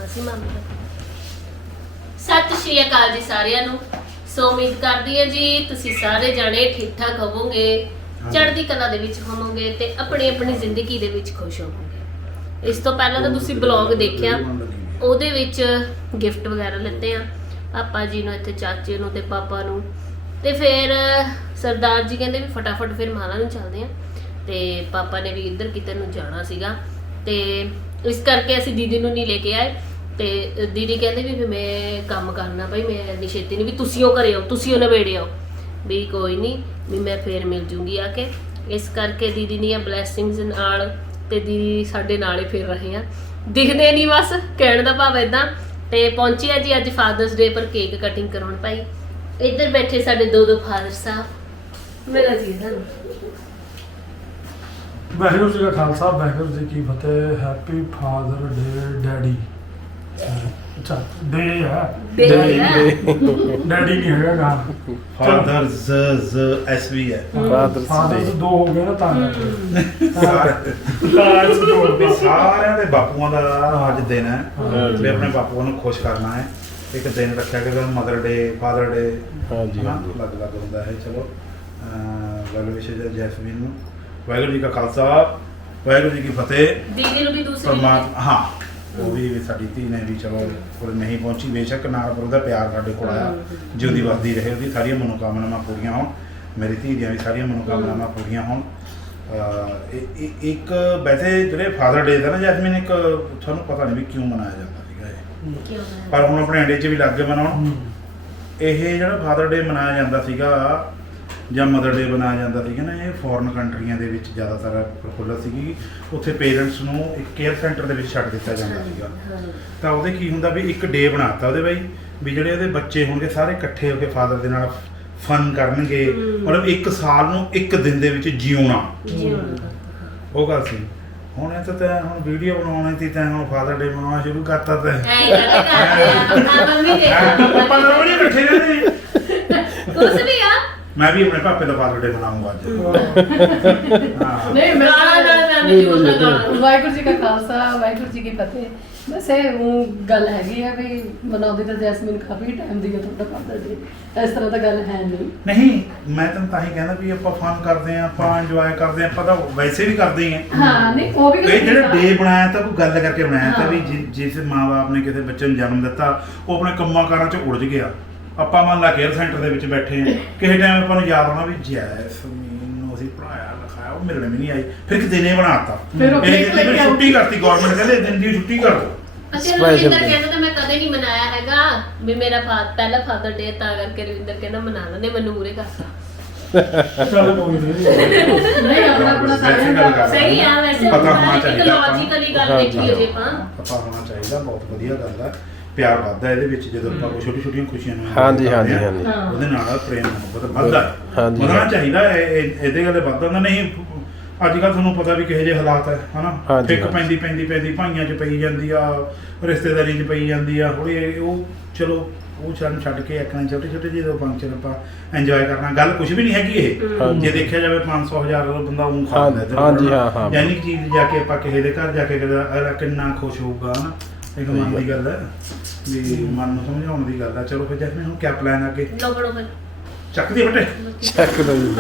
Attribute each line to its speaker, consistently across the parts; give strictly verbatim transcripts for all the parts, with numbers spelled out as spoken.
Speaker 1: ਜਾਣਾ ਸੀ ਮਾਮੇ ਦਾ। ਸਤਿ ਸ਼੍ਰੀ ਅਕਾਲ ਜੀ ਸਾਰਿਆਂ ਨੂੰ। ਸੋ ਉਮੀਦ ਕਰਦੀ ਹਾਂ ਜੀ ਤੁਸੀਂ ਸਾਰੇ ਜਾਣੇ ਠੀਕ ਠਾਕ ਹੋਵੋਗੇ, ਚੜ੍ਹਦੀ ਕਲਾ ਦੇ ਵਿੱਚ ਹੋਵੋਗੇ ਤੇ ਆਪਣੀ ਆਪਣੀ ਜ਼ਿੰਦਗੀ ਦੇ ਵਿੱਚ ਖੁਸ਼ ਹੋਵੋਗੇ। ਇਸ ਤੋਂ ਪਹਿਲਾਂ ਤਾਂ ਤੁਸੀਂ ਬਲੌਗ ਦੇਖਿਆ, ਉਹਦੇ ਵਿੱਚ ਗਿਫਟ ਵਗੈਰਾ ਲਿੱਤੇ ਆ ਪਾਪਾ ਜੀ ਨੂੰ, ਇੱਥੇ ਚਾਚੇ ਨੂੰ ਤੇ ਪਾਪਾ ਨੂੰ। ਤੇ ਫਿਰ ਸਰਦਾਰ ਜੀ ਕਹਿੰਦੇ ਵੀ ਫਟਾਫਟ ਫਿਰ ਮਾਲਾ ਨੂੰ ਚੱਲਦੇ ਆ, ਤੇ ਪਾਪਾ ਨੇ ਵੀ ਇੱਧਰ ਕਿਤੇ ਨੂੰ ਜਾਣਾ ਸੀਗਾ ਤੇ ਇਸ ਕਰਕੇ ਅਸੀਂ ਦੀਦੀ ਨੂੰ ਨਹੀਂ ਲੈ ਕੇ ਆਏ। ਤੇ ਦੀਦੀ ਕਹਿੰਦੇ ਵੀ ਫਿਰ ਮੈਂ ਕੰਮ ਕਰਨਾ ਭਾਈ, ਮੈਂ ਇੰਨੀ ਛੇਤੀ ਨਹੀਂ ਵੀ ਤੁਸੀਂ ਉਹ ਕਰਿਓ, ਤੁਸੀਂ ਉਹ ਨਵੇੜੇ ਆਓ ਵੀ ਕੋਈ ਨਹੀਂ ਵੀ ਮੈਂ ਫੇਰ ਮਿਲ ਜੂੰਗੀ ਆ ਕੇ। ਇਸ ਕਰਕੇ ਦੀਦੀ ਦੀਆਂ ਬਲੈਸਿੰਗਸ ਨਾਲ ਤੇ ਦੀਦੀ ਸਾਡੇ ਨਾਲ ਹੀ ਫਿਰ ਰਹੇ ਆ, ਦਿਖਦੇ ਨਹੀਂ ਬਸ, ਕਹਿਣ ਦਾ ਭਾਵ ਇਦਾਂ। ਤੇ ਪਹੁੰਚੇ ਆ ਜੀ ਅੱਜ ਫਾਦਰਸ ਡੇ ਪਰ ਕੇਕ ਕਟਿੰਗ ਕਰਾਉਣ ਭਾਈ। ਇੱਧਰ ਬੈਠੇ ਸਾਡੇ ਦੋ ਦੋ ਫਾਦਰ ਸਾਹਿਬ, ਮੇਰਾ ਜੀ ਸਾਨੂੰ
Speaker 2: ਵਾਹਿਗੁਰੂ ਜੀ ਕਾ ਖਾਲਸਾ ਵਾਹਿਗੁਰੂ ਜੀ ਕੀ ਫਤਿਹ। Happy father day daddy. ਅੱਛਾ ਡੇ ਆ,
Speaker 1: ਡੇ
Speaker 2: ਡੈਡੀ ਨਹੀਂ ਹੈਗਾ ਗਾ।
Speaker 3: ਫਾਦਰਸ ਐਸ ਵੀ ਹੈ।
Speaker 4: ਫਾਦਰਸ
Speaker 2: ਫਾਦਰਸ ਦੋ ਹੋ ਗਏ ਨਾ ਤਾਂ
Speaker 3: ਫਾਦਰਸ ਦੋ ਸਾਰਿਆਂ ਦੇ ਬਾਪੂਆਂ ਦਾ ਅੱਜ ਦਿਨ ਹੈ ਵੀ ਆਪਣੇ ਬਾਪੂਆਂ ਨੂੰ ਖੁਸ਼ ਕਰਨਾ ਹੈ। ਇੱਕ ਦਿਨ ਰੱਖਿਆ ਕਿ ਮਦਰ ਡੇ, ਫਾਦਰ ਡੇ
Speaker 4: ਹਾਂਜੀ
Speaker 3: ਅਲੱਗ ਅਲੱਗ ਹੁੰਦਾ ਹੈ। ਚਲੋ ਵੈਲ ਵਿਸ਼ੇਸ ਜੈਸਮੀਨ ਨੂੰ ਵਾਹਿਗੁਰੂ ਜੀ ਕਾ ਖਾਲਸਾ ਵਾਹਿਗੁਰੂ ਜੀ ਕੀ ਫਤਿਹ।
Speaker 1: ਦੀਦੀ ਨੂੰ ਵੀ ਦੂਸਰੀ
Speaker 3: ਪਰਮਾਤਮਾ ਹਾਂ ਉਹ ਵੀ ਸਾਡੀ ਧੀ ਨੇ ਵੀ ਚਲੋ ਕੋਲ ਨਹੀਂ ਪਹੁੰਚੀ ਬੇਸ਼ੱਕ ਨਾਲ, ਪਰ ਉਹਦਾ ਪਿਆਰ ਸਾਡੇ ਕੋਲ ਆਇਆ, ਜਿਉਂਦੀ ਵੱਸਦੀ ਰਹੇ, ਉਹਦੀ ਸਾਰੀਆਂ ਮਨੋਕਾਮਨਾਵਾਂ ਪੂਰੀਆਂ ਹੋਣ, ਮੇਰੀ ਧੀ ਦੀਆਂ ਵੀ ਸਾਰੀਆਂ ਮਨੋਕਾਮਨਾਵਾਂ ਪੂਰੀਆਂ ਹੋਣ। ਇੱਕ ਵੈਸੇ ਜਿਹੜੇ ਫਾਦਰ ਡੇ ਦਾ ਨਾ ਜੈਸਮੀਨ, ਇੱਕ ਤੁਹਾਨੂੰ ਪਤਾ ਨਹੀਂ ਵੀ ਕਿਉਂ ਮਨਾਇਆ ਜਾਂਦਾ ਸੀਗਾ ਇਹ, ਪਰ ਹੁਣ ਆਪਣੇ ਇੰਡੀਆ 'ਚ ਵੀ ਲੱਗ ਗਏ ਮਨਾਉਣ। ਇਹ ਜਿਹੜਾ ਫਾਦਰ ਡੇ ਮਨਾਇਆ ਜਾਂਦਾ ਸੀਗਾ ਜਾਂ ਮਦਰ ਡੇ ਮਨਾਇਆ ਜਾਂਦਾ ਸੀਗਾ ਨਾ, ਇਹ ਫੋਰਨ ਕੰਟਰੀਆਂ ਦੇ ਵਿੱਚ ਜ਼ਿਆਦਾਤਰ ਪ੍ਰਫੁੱਲਤ ਸੀਗੀ। ਉੱਥੇ ਪੇਰੈਂਟਸ ਨੂੰ ਇੱਕ ਕੇਅਰ ਸੈਂਟਰ ਦੇ ਵਿੱਚ ਛੱਡ ਦਿੱਤਾ ਜਾਂਦਾ ਸੀਗਾ। ਤਾਂ ਉਹਦੇ ਕੀ ਹੁੰਦਾ ਵੀ ਇੱਕ ਡੇ ਬਣਾਤਾ ਉਹਦੇ ਬਾਈ, ਵੀ ਜਿਹੜੇ ਉਹਦੇ ਬੱਚੇ ਹੋਣਗੇ ਸਾਰੇ ਇਕੱਠੇ ਹੋ ਕੇ ਫਾਦਰ ਦੇ ਨਾਲ ਫਨ ਕਰਨਗੇ, ਮਤਲਬ ਇੱਕ ਸਾਲ ਨੂੰ ਇੱਕ ਦਿਨ ਦੇ ਵਿੱਚ ਜਿਉਣਾ, ਉਹ ਗੱਲ ਸੀ। ਹੁਣ ਇਹ ਤਾਂ ਹੁਣ ਵੀਡੀਓ ਬਣਾਉਣੀ ਸੀ ਤਾਂ ਹੁਣ ਫਾਦਰ ਡੇ ਮਨਾਉਣਾ ਸ਼ੁਰੂ ਕਰਤਾ ਤਾਂ ਆਪਾਂ ਦੋਵੇਂ ਨਹੀਂ ਇਕੱਠੇ ਰਹਿੰਦੇ।
Speaker 1: ਕੁਛ ਵੀ ਆ,
Speaker 3: ਮੈਂ ਵੀ ਆਪਣੇ ਪਾਪੇ ਦਾ ਫਾਦਰ ਡੇ ਮਨਾਉਂਗਾ ਅੱਜ।
Speaker 1: ਨਹੀਂ ਗਾਣਾ ਨਾਲ ਫੈਮਿਲੀ ਨੂੰ ਨਾ ਗਾਣਾ।
Speaker 5: ਵਾਹਿਗੁਰੂ ਜੀ ਕਾ ਖਾਲਸਾ ਵਾਹਿਗੁਰੂ ਜੀ ਕੀ ਫਤਿਹ। ਬਸ ਇਹ ਉਹ ਗੱਲ ਹੈਗੀ ਆ ਵੀ ਮਨਾਉਂਦੀ ਤਾਂ ਜੈਸਮੀਨ ਕਾਫੀ ਟਾਈਮ ਦੀ ਹੈ ਤੁਹਾਡਾ ਫਾਦਰ ਡੇ, ਇਸ ਤਰ੍ਹਾਂ ਤਾਂ ਗੱਲ ਹੈ ਨਹੀਂ।
Speaker 3: ਨਹੀਂ ਮੈਂ ਤੈਨੂੰ ਤਾਂ ਹੀ ਕਹਿੰਦਾ ਵੀ ਆਪਾਂ ਫਨ ਕਰਦੇ ਆਂ, ਆਪਾਂ ਇੰਜੋਏ ਕਰਦੇ ਆਂ, ਆਪਾਂ ਤਾਂ ਵੈਸੇ ਵੀ ਕਰਦੇ ਹੀ ਆਂ।
Speaker 5: ਹਾਂ ਨਹੀਂ ਉਹ ਵੀ
Speaker 3: ਇਹ ਜਿਹੜਾ ਡੇ ਬਣਾਇਆ ਤਾਂ ਕੋਈ ਗੱਲ ਕਰਕੇ ਬਣਾਇਆ ਤਾਂ ਵੀ ਜਿ- ਜਿਸ ਮਾਂ-ਬਾਪ ਨੇ ਕਿਸੇ ਬੱਚੇ ਨੂੰ ਜਨਮ ਦਿੱਤਾ, ਉਹ ਆਪਣੇ ਕੰਮਾਂ ਕਾਰਾਂ 'ਚ ਉਲਝ ਗਿਆ। ਆਪਾਂ ਮੰਨ ਲਾ ਕੇਅਰ ਸੈਂਟਰ ਦੇ ਵਿੱਚ ਬੈਠੇ ਆਂ, ਕਿਸੇ ਟਾਈਮ ਆਪਾਂ ਨੂੰ ਯਾਦ ਆਉਣਾ ਵੀ ਜੈਸਮੀਨ ਨੂੰ ਅਸੀਂ ਪੜਾਇਆ ਲਿਖਾਇਆ, ਉਹ ਮਿਲਣ ਵੀ ਨਹੀਂ ਆਈ, ਫਿਰ ਇੱਕ ਦਿਨੇ ਬਣਾਤਾ,
Speaker 5: ਫਿਰ ਉਹ
Speaker 3: ਇਹ ਫਿਰ ਛੁੱਟੀ ਕਰਤੀ ਗਵਰਨਮੈਂਟ, ਕਹਿੰਦੇ ਦਿਨ ਦੀ ਛੁੱਟੀ ਕਰ ਦਿਓ।
Speaker 1: ਅਸੀਂ ਰਵਿੰਦਰ ਕਹਿੰਦਾ ਤਾਂ ਮੈਂ ਕਦੇ ਨਹੀਂ ਮਨਾਇਆ ਹੈਗਾ ਵੀ ਮੇਰਾ ਫਾਦਰ ਪਹਿਲਾ ਫਾਦਰ ਡੇ, ਤਾਂ ਕਰਕੇ ਰਵਿੰਦਰ ਕਹਿੰਦਾ ਮਨਾ ਲੈਂਦੇ, ਮੈਨੂੰ ਮੂਰੇ ਕਰਤਾ।
Speaker 2: ਚੱਲ ਕੋਈ ਨਹੀਂ,
Speaker 5: ਨਹੀਂ ਆਪਣਾ ਆਪਣਾ ਸਾਰਿਆਂ ਦਾ
Speaker 1: ਸਹੀ ਆ ਵੈਸੇ,
Speaker 3: ਪਤਾ ਹੋਣਾ
Speaker 1: ਇੱਕ
Speaker 3: ਚਾਹੀਦਾ ਆਪਾਂ ਨੂੰ।
Speaker 1: ਲੌਜੀਕਲੀ ਗੱਲ ਦੇਖੀਏ ਜੇ ਆਪਾਂ,
Speaker 3: ਪਤਾ ਹੋਣਾ ਚਾਹੀਦਾ, ਬਹੁਤ ਵਧੀਆ ਗੱਲ ਹੈ। ਪਿਆਰ ਵੱਧਦਾ ਇਹਦੇ ਵਿੱਚ ਜਦੋਂ ਆਪਾਂ ਕੋਈ ਛੋਟੀ ਛੋਟੀਆਂ ਖੁਸ਼ੀਆਂ ਨੂੰ
Speaker 4: ਹਾਂਜੀ ਹਾਂਜੀ ਹਾਂਜੀ
Speaker 3: ਉਹਦੇ ਨਾਲ ਪ੍ਰੇਮ ਮੁਹੱਬਤ ਵੱਧਦਾ ਹੈ।
Speaker 4: ਹਾਂਜੀ।
Speaker 3: ਵਧਣਾ ਚਾਹੀਦਾ ਇਹ- ਇਹ- ਇਹਦੇ ਗੱਲ ਵੱਧਦਾ ਹੁੰਦਾ। ਨਹੀਂ ਅੱਜ ਕੱਲ੍ਹ ਤੁਹਾਨੂੰ ਪਤਾ ਵੀ ਕਿਹੋ ਜਿਹੇ ਹਾਲਾਤ ਹੈ ਹਨਾ,
Speaker 4: ਹਾਂਜੀ,
Speaker 3: ਫਿੱਕ
Speaker 4: ਹਾਂਜੀ।
Speaker 3: ਪੈਂਦੀ ਪੈਂਦੀ ਪੈਂਦੀ ਭਾਈਆਂ 'ਚ ਪਈ ਜਾਂਦੀ ਆ, ਰਿਸ਼ਤੇਦਾਰੀ 'ਚ ਪਈ ਜਾਂਦੀ ਆ, ਹੌਲੀ ਉਹ ਚਲੋ ਉਹ ਛੱਡ ਛੱਡ ਕੇ ਇੱਕ ਛੋਟੇ ਛੋਟੇ ਜਿਹੇ ਦੋ ਫੰਕਸ਼ਨ ਆਪਾਂ ਇੰਜੋਏ ਕਰਨਾ, ਗੱਲ ਕੁਝ ਵੀ ਨਹੀਂ ਹੈਗੀ ਇਹ।
Speaker 4: ਹਾਂਜੀ।
Speaker 3: ਜੇ ਦੇਖਿਆ ਜਾਵੇ ਪੰਜ ਸੌ ਹਜ਼ਾਰ ਦਾ ਬੰਦਾ ਉਹ ਖਾ ਲੈਂਦਾ ਇੱਧਰ
Speaker 4: ਹਾਂਜੀ,
Speaker 3: ਉੱਧਰ।
Speaker 4: ਹਾਂ, ਹਾਂ।
Speaker 3: ਯਾਨੀ ਕਿ ਚੀਜ਼ ਜਾ ਕੇ ਆਪਾਂ ਕਿਸੇ ਦੇ ਘਰ ਜਾ ਕੇ ਅਗਲਾ ਕਿੰਨਾ ਖੁਸ਼ ਹੋਊਗਾ ਹਨਾ, ਇੱਕ ਮਨ ਦੀ ਗੱਲ ਹੈ ਵੀ ਮਨ ਨੂੰ ਸਮਝਾਉਣ ਦੀ ਗੱਲ ਹੈ। ਚਲੋ ਫਿਰ ਜੈਸਮੀਨ ਹੁਣ ਕਿਆ ਪਲਾਨ ਅੱਗੇ,
Speaker 1: ਲੋ ਬੜੋ ਫਿਰ
Speaker 3: ਚੱਕਦੀ ਫਟੇ
Speaker 4: ਚੱਕ ਦੋ ਜੀ।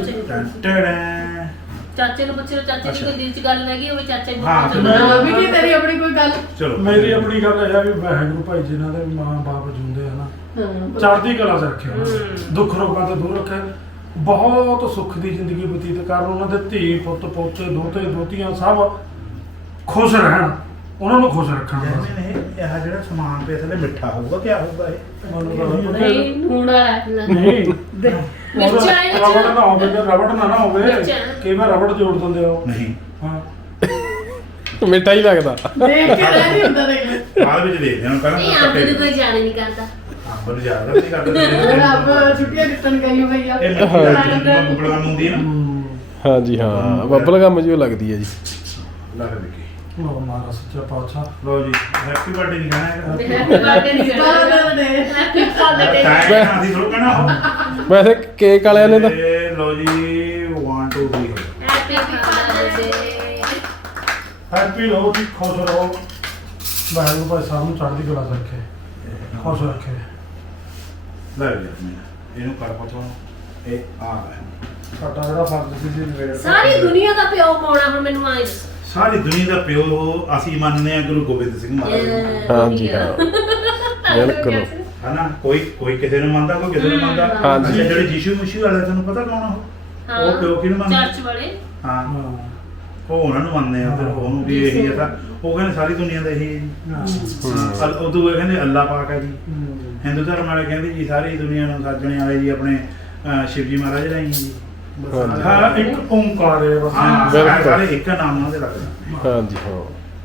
Speaker 1: ਚਾਚੇ ਨੂੰ ਪੁੱਛੋ, ਚਾਚੇ ਦੀ ਕੋਈ ਦਿਲ ਚ ਗੱਲ ਹੈਗੀ ਹੋਵੇ, ਚਾਚਾ ਹੀ
Speaker 3: ਹਾਂ,
Speaker 1: ਬੋਲ
Speaker 5: ਮੈਂ ਵੀ ਨਹੀਂ ਤੇਰੀ ਆਪਣੀ ਕੋਈ ਗੱਲ।
Speaker 3: ਚਲੋ
Speaker 2: ਮੇਰੀ ਆਪਣੀ ਗੱਲ ਇਹ ਆ ਵੀ ਵਾਹਿਗੁਰੂ ਭਾਈ ਜਿਨ੍ਹਾਂ ਦੇ ਮਾਂ ਬਾਪ ਜਿਉਂਦੇ ਆ ਨਾ,
Speaker 5: ਹਾਂ
Speaker 2: ਚੜ੍ਹਦੀ ਕਲਾ 'ਚ ਰੱਖੇ ਉਹਨਾਂ ਨੂੰ, ਦੁੱਖ ਰੋਗਾਂ ਤੋਂ ਦੂਰ ਰੱਖੇ, ਬਹੁਤ ਸੁੱਖ ਦੀ ਜ਼ਿੰਦਗੀ ਬਤੀਤ ਕਰਨ, ਉਹਨਾਂ ਦੇ ਧੀ ਪੁੱਤ ਪੋਤੇ ਦੋਤੇ ਦੋਤੀਆਂ ਸਭ ਖੁਸ਼ ਰਹਿਣ, ਉਹਨਾਂ ਨੂੰ ਖੁਸ਼ ਰੱਖਣ ਬਸ।
Speaker 3: ਜੈਸਮੀਨ ਇਹ ਇਹ ਜਿਹੜਾ ਸਮਾਨ ਪਿਆ ਥੱਲੇ ਮਿੱਠਾ ਹੋਊਗਾ, ਕਿਆ ਹੋਊਗਾ ਇਹ?
Speaker 2: ਮੈਨੂੰ ਤਾਂ ਪਤਾ
Speaker 1: ਨਹੀਂ ਨੂਣ ਵਾਲਾ
Speaker 2: ਨਹੀਂ
Speaker 1: ਮਿਰਚਾਂ ਹੈ ਨਾ
Speaker 2: ਰਬੜ ਨਾ ਹੋਵੇ ਤੇ ਰਬੜ ਨਾ ਨਾ ਹੋਵੇ,
Speaker 1: ਮਿਰਚਾਂ।
Speaker 2: ਕਈ ਵਾਰ ਰਬੜ ਜੋੜ ਦਿੰਦੇ ਆ ਉਹ।
Speaker 3: ਨਹੀਂ
Speaker 2: ਹਾਂ
Speaker 4: ਮਿੱਠਾ ਹੀ ਲੱਗਦਾ।
Speaker 5: ਦੇਖ ਕੇ ਰਹਿ ਨਹੀਂ ਹੁੰਦਾ, ਦੇਖ ਲੈ
Speaker 3: ਬਾਅਦ ਵਿੱਚ ਦੇਖਦੇ ਹਾਂ ਪਹਿਲਾਂ
Speaker 1: ਨਹੀਂ ਆਪ ਨੂੰ ਕੋਈ ਜਾਣ ਨਹੀਂ ਕਰਦਾ।
Speaker 3: ਅੰਬ ਨੂੰ ਜ਼ਿਆਦਾ ਨਹੀਂ ਕਰਦੇ
Speaker 5: ਹੁਣ ਆਪ ਛੁੱਟੀਆਂ ਕੱਟਣ ਗਈ ਹੋਈ ਆ।
Speaker 3: ਇਹ ਮਿੱਠੀ ਬੁਬਲਗਮ ਹੁੰਦੀ ਹੈ ਨਾ,
Speaker 4: ਹਾਂਜੀ ਹਾਂ ਬੱਬਲ ਗਮ ਜੀ ਉਹ ਲੱਗਦੀ ਹੈ ਜੀ।
Speaker 3: ਲੱਗ ਦੇਖੀ
Speaker 2: ਲੋ ਮਾਰਾ ਸੱਚਾ ਪਾਤਸ਼ਾਹ।
Speaker 3: ਲੋ ਜੀ ਹੈਪੀ ਬਰਥਡੇ ਨਹੀਂ ਕਹਿਣਾ ਹੈਗਾ,
Speaker 1: ਹੈਪੀ ਬਰਥਡੇ ਨਹੀਂ
Speaker 5: Father day।
Speaker 1: Happy father day.
Speaker 3: ਤਾਂ ਇਹ ਅਸੀਂ ਥੋੜ੍ਹਾ ਕਹਿਣਾ ਉਹ।
Speaker 4: ਵੈਸੇ ਕੇਕ ਵਾਲਿਆਂ ਨੇ ਤਾਂ
Speaker 3: ਤੇ ਲੋ ਜੀ ਇੱਕ ਦੋ ਤਿੰਨ
Speaker 1: ਹੈਪੀ ਫਾਦਰ ਡੇ।
Speaker 2: ਹੈਪੀ ਰਹੋ ਜੀ, ਖੁਸ਼ ਰਹੋ, ਵਾਹਿਗੁਰੂ ਭਾਈ ਸਾਹਿਬ ਨੂੰ ਚੜ੍ਹਦੀ ਕਲਾ 'ਚ ਰੱਖੇ, ਖੁਸ਼ ਰੱਖੇ।
Speaker 3: ਲੈ ਜੈਸਮੀਨ ਇਹਨੂੰ ਕਰ ਪਤੋਂ ਇਹ ਆ ਗਿਆ
Speaker 2: ਸਾਡਾ ਜਿਹੜਾ ਫਰਜ਼ ਸੀ ਜੀ ਨਵੇੜ
Speaker 1: ਸਾਰੀ ਦੁਨੀਆ ਦਾ ਪਿਓ ਪਾਉਣਾ ਹੁਣ ਮੈਨੂੰ ਆਏ ਦੱਸੋ।
Speaker 3: ਸਾਰੀ ਦੁਨੀਆ ਦਾ ਪਿਓ ਅਸੀਂ ਮੰਨਦੇ ਆ ਗੁਰੂ ਗੋਬਿੰਦ ਸਿੰਘ ਮਹਾਰਾਜ ਨੂੰ।
Speaker 4: ਹਾਂਜੀ ਹਾਂ ਬਿਲਕੁਲ।
Speaker 3: ਹਨਾ ਕੋਈ ਕੋਈ ਕਿਸੇ ਨੂੰ ਮੰਨਦਾ ਕੋਈ ਕਿਸੇ ਨੂੰ ਮੰਨਦਾ।
Speaker 4: ਹਾਂਜੀ।
Speaker 3: ਅੱਛਾ ਜਿਹੜੇ ਯੀਸ਼ੂ ਮਸੀਹ ਵਾਲੇ ਤੁਹਾਨੂੰ ਪਤਾ ਕੌਣ ਆ ਉਹ?
Speaker 1: ਹਾਂ,
Speaker 3: ਉਹ ਪਿਓ ਕਿਹਨੂੰ ਮੰਨਦਾ?
Speaker 1: ਚਰਚ ਵਾਲੇ।
Speaker 3: ਹਾਂ
Speaker 2: ਹਾਂ
Speaker 3: ਉਹ ਉਹਨਾਂ ਨੂੰ ਮੰਨਦੇ ਆ ਤੇ ਉਹਨੂੰ ਵੀ ਇਹੀ ਆ ਤਾਂ ਉਹ ਕਹਿੰਦੇ ਸਾਰੀ ਦੁਨੀਆ ਦਾ ਇਹੀ ਹੈ ਜੀ। ਹਾਂ ਉਦੋਂ ਇਹ ਕਹਿੰਦੇ ਅੱਲਾਹ ਪਾਕ ਹੈ ਜੀ।
Speaker 2: ਹੂੰ।
Speaker 3: ਹਿੰਦੂ ਧਰਮ ਵਾਲੇ ਕਹਿੰਦੇ ਜੀ ਸਾਰੀ ਦੁਨੀਆ ਨੂੰ ਸਾਜਣੇ ਵਾਲੇ ਜੀ ਆਪਣੇ ਅਹ, ਸ਼ਿਵ ਜੀ ਮਹਾਰਾਜ ਰਾਹੀਂ ਜੀ।
Speaker 4: ਹਾਂਜੀ।
Speaker 2: ਹਾਂ ਇੱਕ ਓਮਕਾਰ ਹੈ ਬਸ।
Speaker 3: ਹਾਂ
Speaker 4: ਬਿਲਕੁਲ।
Speaker 3: ਸਾਰੇ ਇੱਕ ਨਾਮ ਨਾਲ ਦੇ ਲੱਗਦੇ।
Speaker 4: ਹਾਂਜੀ ਹਾਂ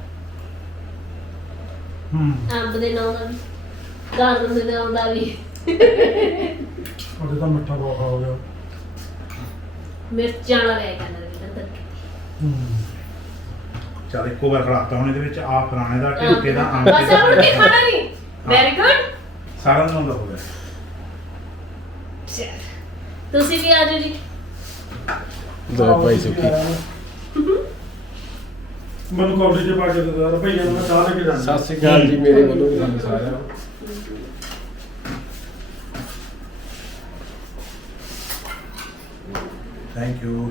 Speaker 2: ਹੂੰ
Speaker 1: ਅੰਬ ਦੇ ਨਾਂ ਦਾ ਵੀ, ਗਾਜਰ ਦੇ ਨਾਂ ਦਾ ਵੀ,
Speaker 2: ਉਹਦੇ ਤਾਂ ਮਿੱਠਾ ਬਹੁਤ ਹੋ ਗਿਆ।
Speaker 1: ਮਿਰਚਾਂ ਵਾਲਾ ਲੈ ਕੇ ਆਉਂਦਾ ਵੀ
Speaker 2: ਹੂੰ
Speaker 3: ਚਲ ਇੱਕੋ ਵਾਰ ਖੜਾਤਾ ਹੁਣ ਇਹਦੇ ਵਿੱਚ ਆ ਪੁਰਾਣੇ ਦਾ ਢਿੱਕੇ ਦਾ ਅੰਬ
Speaker 1: ਬਸ ਹੁਣ ਕੀ ਖਾਣਾ ਨਹੀਂ। Very good.
Speaker 3: ਸਾਰਾ ਨਾਮ ਦਾ ਹੋ ਗਿਆ।
Speaker 1: ਤੁਸੀਂ ਵੀ ਆ ਜਾਓ ਜੀ।
Speaker 4: ਦੋ ਭਾਈ ਸੁਖੀ।
Speaker 2: ਮੈਨੂੰ ਕਾਲਜ 'ਚ ਪਾ ਕੇ ਦਿੱਤਾ ਰੁਪਈਆ ਨੂੰ ਮੈਂ ਚਾਹ ਲੈ ਕੇ ਜਾਣਾ।
Speaker 4: ਸਤਿ ਸ਼੍ਰੀ ਅਕਾਲ ਜੀ ਮੇਰੇ ਵੱਲੋਂ ਵੀ ਤੁਹਾਨੂੰ ਸਾਰਿਆਂ ਨੂੰ।
Speaker 3: Thank you.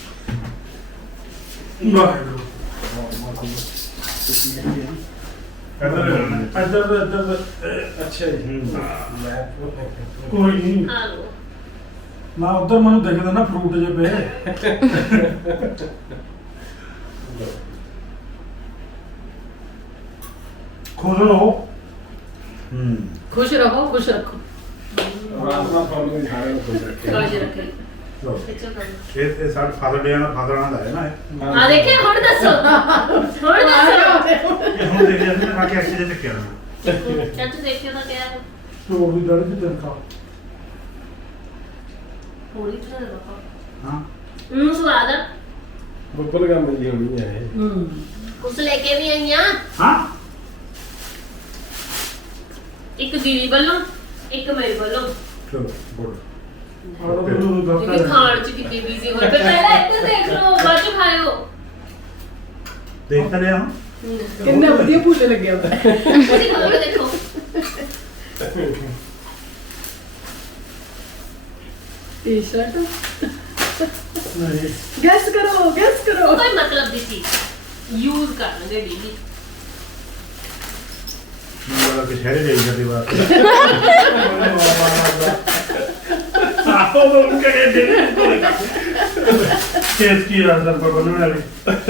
Speaker 2: ਵਾਹਿਗੁਰੂ।
Speaker 3: ਇੱਧਰ
Speaker 2: ਇੱਧਰ ਇੱਧਰ
Speaker 4: ਅੱਛਾ ਜੀ
Speaker 2: ਕੋਈ ਨਹੀਂ
Speaker 1: ਆ ਲਓ।
Speaker 2: ਨਾ ਉੱਧਰ ਮੈਨੂੰ ਦਿਖਦਾ ਨਾ ਫਰੂਟ ਜੇ ਪਏ। ਖੁਸ਼ ਰਹੋ।
Speaker 3: ਹੂੰ
Speaker 5: ਖੁਸ਼ ਰਹੋ, ਖੁਸ਼ ਰੱਖੋ।
Speaker 4: ਰਾਤਨਾ ਤੁਹਾਨੂੰ ਵੀ ਸਾਰਿਆਂ ਨੂੰ ਖੁਸ਼ ਰੱਖੇ।
Speaker 1: ਕਾਜ ਰੱਖੇ।
Speaker 3: ਲਓ।
Speaker 1: ਖਿੱਚੋ ਕੰਮ।
Speaker 3: ਇਹ ਤੇ ਸਾਡੇ ਫਾਦਰ ਡੇ ਨਾਲ ਫਾਦਰ ਨਾਲ ਦਾ ਹੈ ਨਾ ਇਹ।
Speaker 1: ਆ ਦੇਖੇ ਹੁਣ ਦੱਸੋ। ਹੁਣ ਦੱਸੋ।
Speaker 3: ਇਹ ਹੁਣ ਦੇਖ ਜਾਂਦੇ ਨੇ ਖਾ ਕੇ ਐਕਸੀਡੈਂਟ ਚੱਕਿਆ ਨਾ।
Speaker 1: ਚਾਚੂ ਦੇਖਿਓ ਤਾਂ ਕਿਆ ਹੈ।
Speaker 2: ਚੋਰ ਦੀ ਦੜੀ 'ਚ ਤਿਲਕਾ।
Speaker 1: ਪੂਰੀ ਤਰ੍ਹਾਂ ਰੱਖੋ।
Speaker 3: ਹਾਂ
Speaker 1: ਹੂੰ ਸਵਾਦ ਆ।
Speaker 4: ਬੱਬਲ ਗੰਮ ਜੀ ਹੋਣੀ ਹੈ ਇਹ।
Speaker 5: ਹੂੰ
Speaker 1: ਕੁਛ ਲੈ ਕੇ ਵੀ ਆਈਆਂ।
Speaker 3: ਹਾਂ
Speaker 1: ਇੱਕ ਦੀਦੀ ਵੱਲੋਂ, ਇੱਕ ਮੇਰੇ ਵੱਲੋਂ।
Speaker 3: ਚਲੋ ਗੁੱਡ।
Speaker 2: ਆਹ ਤਾਂ ਮੈਨੂੰ ਗਲਤ
Speaker 1: ਕਿਉਂਕਿ
Speaker 2: ਹੈ।
Speaker 1: ਖਾਣ ਚ ਕਿੰਨੀ ਬਿਜ਼ੀ ਹੋਏ ਪਏ। ਪਹਿਲਾਂ ਇੱਧਰ ਦੇਖ ਲਓ, ਬਾਅਦ ਚ ਖਾਇਓ।
Speaker 3: ਦੇਖ ਤਾਂ ਲਿਆ ਹੁਣ।
Speaker 5: ਕਿੰਨਾ ਵਧੀਆ ਭੁੱਲੇ ਲੱਗਿਆ ਹੁੰਦਾ।
Speaker 1: ਤੁਸੀਂ ਖੋਲ ਕੇ ਦੇਖੋ।
Speaker 5: ਟੀ-ਸ਼ਰਟ
Speaker 2: ਨਹੀਂ
Speaker 5: ਗੈਸ ਕਰੋ, ਗੈਸ ਕਰੋ।
Speaker 1: ਉਹ ਕੋਈ ਮਤਲਬ ਦੀ ਚੀਜ਼ ਯੂਜ਼ ਕਰਨਗੇ ਡੇਲੀ।
Speaker 3: ਮੈਨੂੰ ਲੱਗਾ ਕਿ ਸ਼ਹਿਰੇ ਜਾਈ ਜਾਂਦੇ ਬਾਅਦ।
Speaker 2: ਆਪੋ ਨੂੰ ਕਹੇ ਦੇ ਕੋਲੇ ਕੇਸ ਕੀ ਆਦਰ ਪਰ ਬਣਨ ਵਾਲੀ।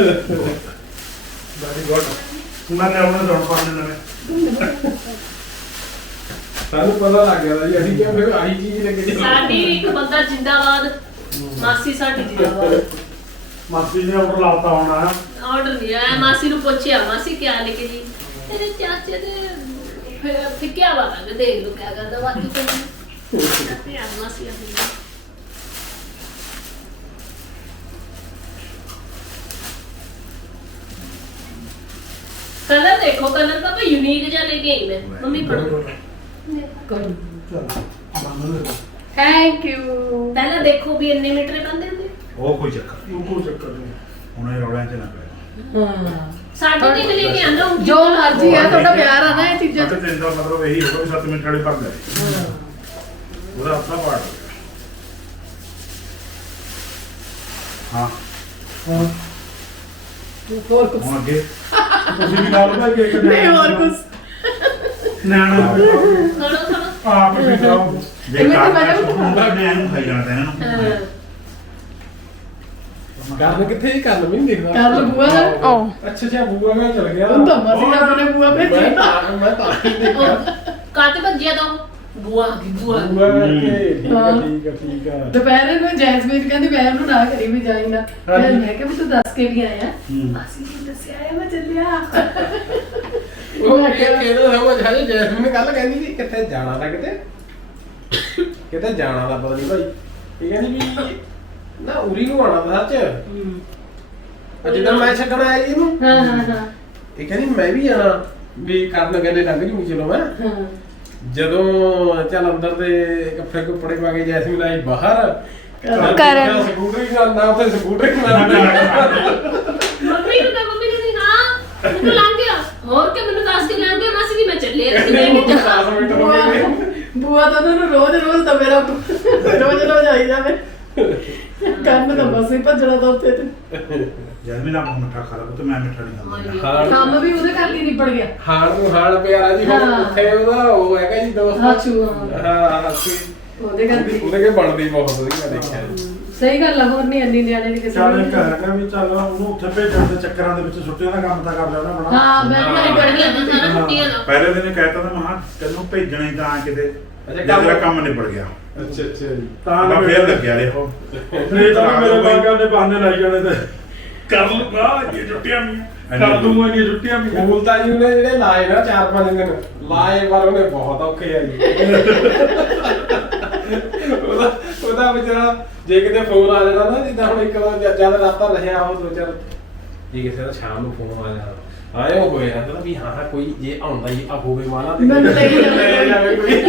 Speaker 2: Very good. ਮੈਂ ਲਿਆਉਣਾ ਦੌੜ ਪਾਣੇ ਨਵੇਂ।
Speaker 4: ਸਾਨੂੰ ਪਤਾ ਲੱਗ ਗਿਆ ਜੀ ਅਸੀਂ ਕਿਉਂ ਫਿਰ ਆਹੀ ਚੀਜ਼ ਲੈ ਕੇ ਜਾਣਾ।
Speaker 1: ਸਾਡੀ ਵੀ ਇੱਕ ਬੰਦਾ ਜਿੰਦਾਬਾਦ। ਮਾਸੀ ਸਾਡੀ ਜਿੰਦਾਬਾਦ।
Speaker 2: ਮਾਸੀ ਨੇ ਆਰਡਰ ਲਾਤਾ ਹੋਣਾ।
Speaker 1: ਆਰਡਰ ਨਹੀਂ ਆਇਆ। ਮਾਸੀ ਨੂੰ ਪੁੱਛਿਆ, ਮਾਸੀ ਕਿਆ ਲੈ ਕੇ ਜੀ? ਤੇਰੇ ਚਾਚੇ ਦੇ ਫਿਰ ਫਿੱਕਿਆ ਵਾਲਾ ਦੇਖ ਲਓ ਕਿਆ ਕਰਦਾ ਬਾਕੀ ਤਾਂ ਤੇ ਆ ਮਾਸੀ ਆਪਣੀ। ਕਲਰ ਦੇਖੋ, ਕਲਰ ਤਾਂ ਭਾਈ ਯੂਨੀਕ ਜਿਹਾ ਲੈ ਕੇ ਆਈ ਮੈਂ। ਮੰਮੀ ਫੜੋ।
Speaker 5: ਕਰੋ।
Speaker 2: ਚਲ ਬੰਨ ਲੈ।
Speaker 5: Thank you.
Speaker 1: ਪਹਿਲਾਂ ਦੇਖੋ ਵੀ ਇੰਨੇ ਮੀਟਰ ਬੰਦੇ ਹੁੰਦੇ।
Speaker 3: ਉਹ ਕੋਈ ਚੱਕਰ ਨਹੀਂ।
Speaker 2: ਉਹ ਕੋਈ ਚੱਕਰ ਨਹੀਂ।
Speaker 3: ਹੁਣ ਇਹ ਰੌਲਿਆਂ 'ਚ ਨਾ ਪੈ।
Speaker 5: ਹਾਂ
Speaker 1: ਸਾਡੇ ਤੇ ਵੀ ਲੈ ਕੇ ਆਂਦਾ ਹੁਣ
Speaker 5: ਜੋ ਮਰਜ਼ੀ ਆ, ਤੁਹਾਡਾ ਪਿਆਰ ਆ ਨਾ ਇਹ ਚੀਜ਼ਾਂ 'ਚ।
Speaker 3: ਸਾਡੇ ਤਿੰਨ ਦਾ ਮਤਲਬ ਇਹੀ ਹੋਗਾ ਵੀ ਸੱਤ ਮਿੰਟ ਵਾਲੇ ਭਰ ਲੈ। ਉਹਦਾ ਆਪਣਾ ਪਾਰਟ ਹੋ ਗਿਆ। ਹਾਂ
Speaker 2: ਹਾਂ
Speaker 5: ਹੋਰ ਕੁਝ
Speaker 3: ਹੁਣ ਅੱਗੇ
Speaker 2: ਤੁਸੀਂ ਵੀ ਨਾਲ ਭਾਈ ਕੇਕ
Speaker 5: ਨਹੀਂ, ਹੋਰ ਕੁਝ
Speaker 2: ਨਿਆਣਾ
Speaker 1: ਥੋੜਾ ਥੋੜਾ।
Speaker 2: ਆਪ ਵੀ ਜਾਓ।
Speaker 3: ਜੇ
Speaker 5: ਇਹਨੇ ਤਾਂ
Speaker 3: ਕਾਰਨ
Speaker 5: ਮੈਂ ਵੀ
Speaker 3: ਹੁੰਦਾ ਮੈਂ ਇਹਨੂੰ ਖਾਈ ਜਾਣਾ ਤਾਂ ਇਹਨਾਂ ਨੂੰ।
Speaker 1: ਹਾਂ।
Speaker 4: ਕਰਨ ਕਿੱਥੇ ਜੀ ਕਰਨ ਵੀ ਨਹੀਂ ਦੇਖਦਾ।
Speaker 5: ਕਰਨ ਬੂਆ ਦਾ।
Speaker 6: ਉਹ
Speaker 4: ਅੱਛਾ ਅੱਛਾ ਬੂਆ ਮੈਂ ਚਲ ਗਿਆ।
Speaker 5: ਹੁਣ ਤਾਂ ਮਾਸੀ ਆਪਣੇ ਬੂਆ
Speaker 4: ਮੈਂ
Speaker 5: ਭੇਜੀ।
Speaker 4: ਤਾਂ ਮੈਂ ਤਾਂ ਹੀ ਦੇਖਿਆ।
Speaker 1: ਕਾਤੇ ਭੱਜਿਆ ਤਾਂ ਬੁਆ ਆ ਗਈ ਬੁਆ ਆ ਗਈ।
Speaker 4: ਬੂਆ ਕੇ ਠੀਕ
Speaker 5: ਹਾਂ।
Speaker 4: ਆ ਠੀਕ ਆ ਠੀਕ ਆ।
Speaker 5: ਦੁਪਹਿਰੇ ਨੂੰ ਜੈਸਮੀਨ ਕਹਿੰਦੀ ਬੈਰ ਨੂੰ ਨਾ ਕਰੀ ਵੀ ਜਾਈ ਨਾ। ਫਿਰ ਮੈਂ ਕਿਹਾ ਵੀ ਤੂੰ ਦੱਸ ਕੇ ਵੀ ਆਇਆ।
Speaker 3: ਹੂੰ।
Speaker 5: ਮਾਸੀ ਨੇ ਦੱਸਿਆ ਆਇਆ ਮੈਂ ਚੱਲਿਆ।
Speaker 4: ਉਹ ਕਿ ਕਿਹਦਾ ਸਮਝ ਆ ਜੇ ਜੈਸਮੀਨ ਕੱਲ ਕਹਿੰਦੀ ਸੀ ਕਿੱਥੇ ਜਾਣਾ ਤਾਂ ਕਿਤੇ ਕਿਤੇ ਜਾਣਾ ਤਾਂ ਪਤਾ ਨਹੀਂ ਭਾਈ ਇਹ ਕਹਿੰਦੀ ਵੀ ਨਾ ਉਰੀ ਨੂੰ ਆਣਾ ਤਾਂ ਸੱਚ ਅੱਜ ਜਦੋਂ ਮੈਂ ਛੱਡਣ ਆਇਆ ਜੀ ਇਹਨੂੰ
Speaker 5: ਹਾਂ ਹਾਂ ਹਾਂ
Speaker 4: ਇਹ ਕਹਿੰਦੀ ਮੈਂ ਵੀ ਜਾਣਾ ਵੀ ਕਰਨ ਕਹਿੰਦੇ ਲੰਘ ਜੂ ਚਲੋ ਮੈਂ
Speaker 5: ਹਾਂ
Speaker 4: ਜਦੋਂ ਚੱਲ ਅੰਦਰ ਦੇ ਕੱਪੜੇ ਕੁੱਪੜੇ ਪਾ ਕੇ ਜੈਸਮੀਨ ਆਈ ਬਾਹਰ
Speaker 6: ਕਰਨ।
Speaker 4: ਸਕੂਟਰੀ ਨਾਲ ਨਾ ਉੱਥੇ ਸਕੂਟਰੀ ਨਾਲ
Speaker 1: ਮੰਮੀ ਨੂੰ ਕਹ ਮੰਮੀ ਕਹਿੰਦੀ ਹਾਂ ਮੈਨੂੰ ਲੰਘ ਗਿਆ। ਹੋਰ ਕਿ ਮੈਨੂੰ ਦੱਸ
Speaker 4: ਮਿੰਟ ਹੋ ਗਏ ਨੇ।
Speaker 5: ਬੂਆ ਤਾਂ ਉਹਨਾਂ ਨੂੰ ਰੋਜ਼ ਰੋਜ਼ ਤਾਂ ਮੇਰਾ ਰੋਜ਼ ਰੋਜ਼ ਆਈ ਜਾਵੇ ਕੰਮ ਤਾਂ ਬਸ ਹੀ ਭੱਜਣਾ ਤਾਂ ਉੱਥੇ ਤੇ
Speaker 3: ਜੈਸਮੀਨ ਆਪ ਮਿੱਠਾ ਖਾ ਲਾ ਤੇ ਮੈਂ ਮਿੱਠਾ ਨਹੀਂ ਖਾਂਦਾ
Speaker 4: ਹਾਂ
Speaker 5: ਕੰਮ ਵੀ ਉਹਦੇ ਕਰਕੇ ਨਿਬੜ ਗਿਆ
Speaker 4: ਹਾਣ ਨੂੰ ਹਾਣ ਪਿਆਰਾ ਜੀ ਹੁਣ
Speaker 5: ਹਾਂ।
Speaker 4: ਉੱਥੇ ਉਹਦਾ ਉਹ ਹੈਗਾ ਜੀ ਦੋਸਤ
Speaker 5: ਹਾਚੂ
Speaker 4: ਹਾਂ ਹਾਚੂ
Speaker 5: ਉਹਦੇ ਕਰਕੇ
Speaker 4: ਉਹਦੇ ਕੇ ਬਣਦੀ ਬਹੁਤ ਵਧੀਆ ਦੇਖਿਆ ਜੀ।
Speaker 5: ਸਹੀ ਗੱਲ ਆ ਹੋਰ ਨਹੀਂ ਇੰਨੀ ਨਿਆਣੇ ਦੀ ਕਿਸੇ
Speaker 2: ਚੱਲ
Speaker 5: ਨੂੰ
Speaker 2: ਇੱਕ ਹੈਗਾ ਵੀ ਚੱਲ ਉਹਨੂੰ ਉੱਥੇ ਭੇਜਣ ਦੇ ਚੱਕਰਾਂ ਦੇ ਵਿੱਚ ਛੁੱਟੀਆਂ ਦਾ ਕੰਮ ਤਾਂ ਕਰ ਲੈਣਾ ਬਣਾ
Speaker 5: ਹਾਂ ਮੈਂ ਵੀ
Speaker 1: ਬੜੀ ਬੜੀਆਂ ਨੇ ਸਾਰਾ ਛੁੱਟੀਆਂ ਦਾ
Speaker 3: ਪਹਿਲੇ ਦਿਨ ਕਹਿਤਾ ਤਾਂ ਮਹਾ ਤੈਨੂੰ ਭੇਜਣਾ ਹੀ ਤਾਂ ਕਿਤੇ
Speaker 4: ਅੱਛਾ,
Speaker 3: ਜੇ ਤੇਰਾ ਕੰਮ ਨਿਬੜ ਗਿਆ
Speaker 4: ਅੱਛਾ ਅੱਛਾ ਜੀ
Speaker 2: ਤਾਂ
Speaker 3: ਮੈਂ ਫੇਰ ਲੱਗਿਆ ਰਿਹਾ
Speaker 2: ਨਹੀਂ ਤਾਂ ਮੇਰੇ ਬਾਗਾਂ ਦੇ ਬਹਾਨੇ ਲਾਈ ਜਾਣੇ ਤੇ ਕਰ ਲੂੰਗਾ ਇਹ ਛੁੱਟੀਆਂ ਵੀ ਕਰ ਲੂੰਗਾ ਇਹ ਛੁੱਟੀਆਂ ਵੀ
Speaker 4: ਫੂਲ ਤਾਂ ਜੀ ਉਹਨੇ ਜਿਹੜੇ ਲਾਏ ਨਾ ਚਾਰ ਪੰਜ ਦਿਨ ਲਾਏ ਪਰ ਉਹਨੇ ਬਹੁਤ ਔਖੇ ਆ ਜੀ ਉਹਦਾ ਉਹਦਾ ਵਿਚਾਰਾ ਜੇ ਕਿਤੇ ਫੋਨ ਆ ਜਾਣਾ ਨਾ ਜਿੱਦਾਂ ਹੁਣ ਇੱਕ ਵਾਰ ਜਦ ਜਦ ਰਾਤਾਂ ਰਹਿਆ ਉਹ ਦੋ ਚਾਰ ਜੇ ਕਿਸੇ ਦਾ ਸ਼ਾਮ ਨੂੰ ਫੋਨ ਆ ਜਾਣਾ ਆਏ ਉਹ ਹੋਇਆ ਕਹਿੰਦਾ ਵੀ ਹਾਂ ਹਾਂ ਕੋਈ ਜੇ ਆਉਂਦਾ ਹੀ ਆ ਹੋਵੇ ਮਾਨਾ ਤੇ
Speaker 5: ਮੈਨੂੰ ਲੈ ਕੇ ਜਾਵੇ
Speaker 4: ਲੈ ਜਾਵੇ ਕੋਈ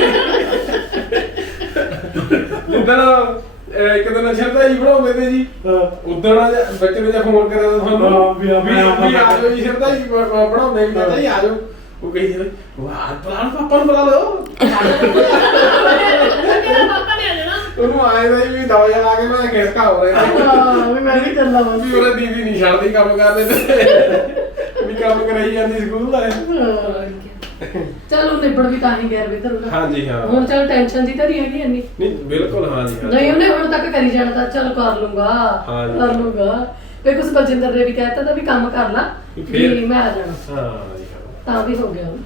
Speaker 4: ਜਿੱਦਣ ਅਹ ਇੱਕ ਦਿਨ ਸ਼ਰਦਾ ਜੀ ਬਣਾਉਂਦੇ ਤੇ ਜੀ ਉਦਣ ਬੱਚੇ ਨੇ ਜਦ ਫੋਨ ਕਰਿਆ ਤਾਂ
Speaker 2: ਹਾਂ,
Speaker 4: ਤੁਹਾਨੂੰ
Speaker 2: ਵੀ ਆ-
Speaker 4: ਵੀ ਵੀ ਆ ਜਾਓ ਜੀ ਸ਼ਰਦਾ ਜੀ ਬ- ਬ- ਬਣਾਉਂਦੇ ਵੀ ਕਹਿੰਦਾ ਜੀ ਆ ਜਾਓ ਉਹ ਕਹੀ ਜਾਂਦੇ ਵਾਹ ਬੁਲਾ ਲਓ ਪਾਪਾ ਨੂੰ ਬੁਲਾ ਲਓ
Speaker 1: ਮੇਰਾ ਪਾਪਾ ਨੇ ਆ ਜਾਣਾ
Speaker 4: ਉਹਨੂੰ ਆਏ ਦਾ ਜੀ ਵੀ ਦਵਾਈ ਲਾ ਕੇ ਮੈਂ ਖੇਸਕਾ ਹੋ ਰਿਹਾ
Speaker 5: ਹਾਂ ਵੀ ਮੈਂ ਵੀ ਚੱਲਾਂ ਵਾ
Speaker 4: ਵੀ ਉਹਨੇ ਦੀਦੀ ਨਹੀਂ ਛੱਡਦੀ ਕੰਮ ਕਰਦੇ ਤੇ ਵੀ ਕੰਮ ਕਰਾਈ ਜਾਂਦੀ ਸਕੂਲ ਦਾ
Speaker 5: ਚਲੋ ਨਿਬੜ ਵੀ ਤਾਂ ਹੀ ਗਿਆ ਵੀ ਤਰ
Speaker 4: ਹਾਂਜੀ ਹਾਂ
Speaker 5: ਹੁਣ ਚੱਲ ਟੈਨਸ਼ਨ ਦੀ ਤਾਂ ਨਹੀਂ ਹੈਗੀ ਇੰਨੀ
Speaker 4: ਨਹੀਂ ਬਿਲਕੁਲ ਹਾਂ ਜੀ ਹਾਂ
Speaker 5: ਨਹੀਂ ਉਹਨੇ ਹੁਣ ਤੱਕ ਕਰੀ ਜਾਣਾ ਤਾਂ ਚਲ ਕਰ ਲੂੰਗਾ
Speaker 4: ਹਾਂ ਜੀ।
Speaker 5: ਕਰ ਲੂੰਗਾ ਤੇ ਕੁਛ ਬਲਜਿੰਦਰ ਨੇ ਵੀ ਕਹਿਤਾ ਤਾਂ ਵੀ ਕੰਮ ਕਰ ਲਾ
Speaker 4: ਫਿਰ?
Speaker 5: ਵੀ ਮੈਂ ਆ ਜਾਣਾ
Speaker 4: ਹਾਂ ਜੀ ਹਾਂ
Speaker 5: ਤਾਂ ਵੀ ਹੋ ਗਿਆ ਹੁਣ।